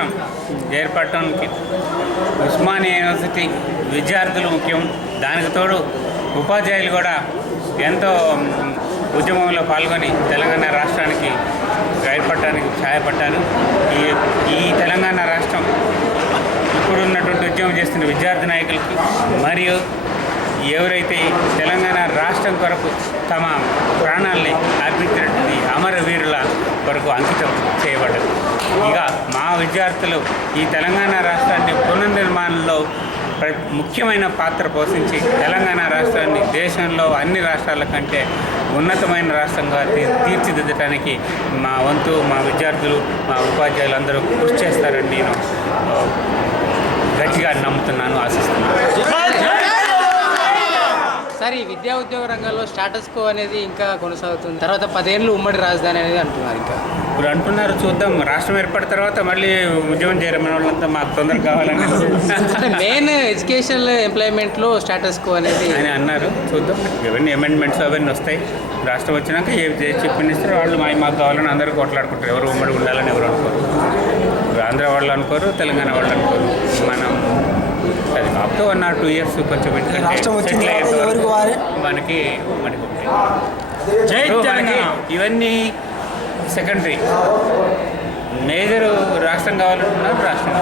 రాష్ట్రం ఏర్పడటానికి ఉస్మానియా యూనివర్సిటీ విద్యార్థులు ముఖ్యం. దానికి తోడు ఉపాధ్యాయులు కూడా ఎంతో ఉద్యమంలో పాల్గొని తెలంగాణ రాష్ట్రానికి ఏర్పడటానికి సహాయపడ్డారు. ఈ తెలంగాణ రాష్ట్రం ఇప్పుడు ఉన్నటువంటి ఉద్యమం చేస్తున్న విద్యార్థి నాయకులకి మరియు ఎవరైతే తెలంగాణ రాష్ట్రం కొరకు తమ ప్రాణాలని అర్పించినటువంటి అమరవీరుల కొరకు అంకితం చేయబడ్డది. ఇక మా విద్యార్థులు ఈ తెలంగాణ రాష్ట్రాన్ని పునర్నిర్మాణంలో ముఖ్యమైన పాత్ర పోషించి తెలంగాణ రాష్ట్రాన్ని దేశంలో అన్ని రాష్ట్రాల కంటే ఉన్నతమైన రాష్ట్రంగా తీర్చిదిద్దడానికి మా వంతు మా విద్యార్థులు మా ఉపాధ్యాయులు అందరూ కృషి చేస్తారని నేను గట్టిగా నమ్ముతున్నాను, ఆశిస్తున్నాను. సార్, ఈ విద్యా ఉద్యోగ రంగంలో స్టాటస్ కో అనేది ఇంకా కొనసాగుతుంది. తర్వాత 10 ఏళ్ళు ఉమ్మడి రాజధాని అనేది అంటున్నారు. ఇంకా ఇప్పుడు అంటున్నారు, చూద్దాం. రాష్ట్రం ఏర్పడిన తర్వాత మళ్ళీ ఉద్యమం చేయడం వాళ్ళంతా మాకు తొందరగా కావాలని మెయిన్ ఎడ్యుకేషన్ ఎంప్లాయ్మెంట్లో స్టాటస్ కో అనేది అని అన్నారు. చూద్దాం, ఇవన్నీ అమెండ్మెంట్స్ అవన్నీ వస్తాయి. రాష్ట్రం వచ్చినాక ఏ చీఫ్ మినిస్టర్ వాళ్ళు మాకు కావాలని అందరూ కొట్లాడుకుంటారు. ఎవరు ఉమ్మడి ఉండాలని ఎవరు అనుకోరు. ఆంధ్ర వాళ్ళు అనుకోరు, తెలంగాణ వాళ్ళు అనుకోరు. మనం అది కాకపోతే 1 or 2 years కొంచెం మనకి ఇవన్నీ సెకండరీ. మేజర్ రాష్ట్రం కావాలంటున్నారు, రాష్ట్రం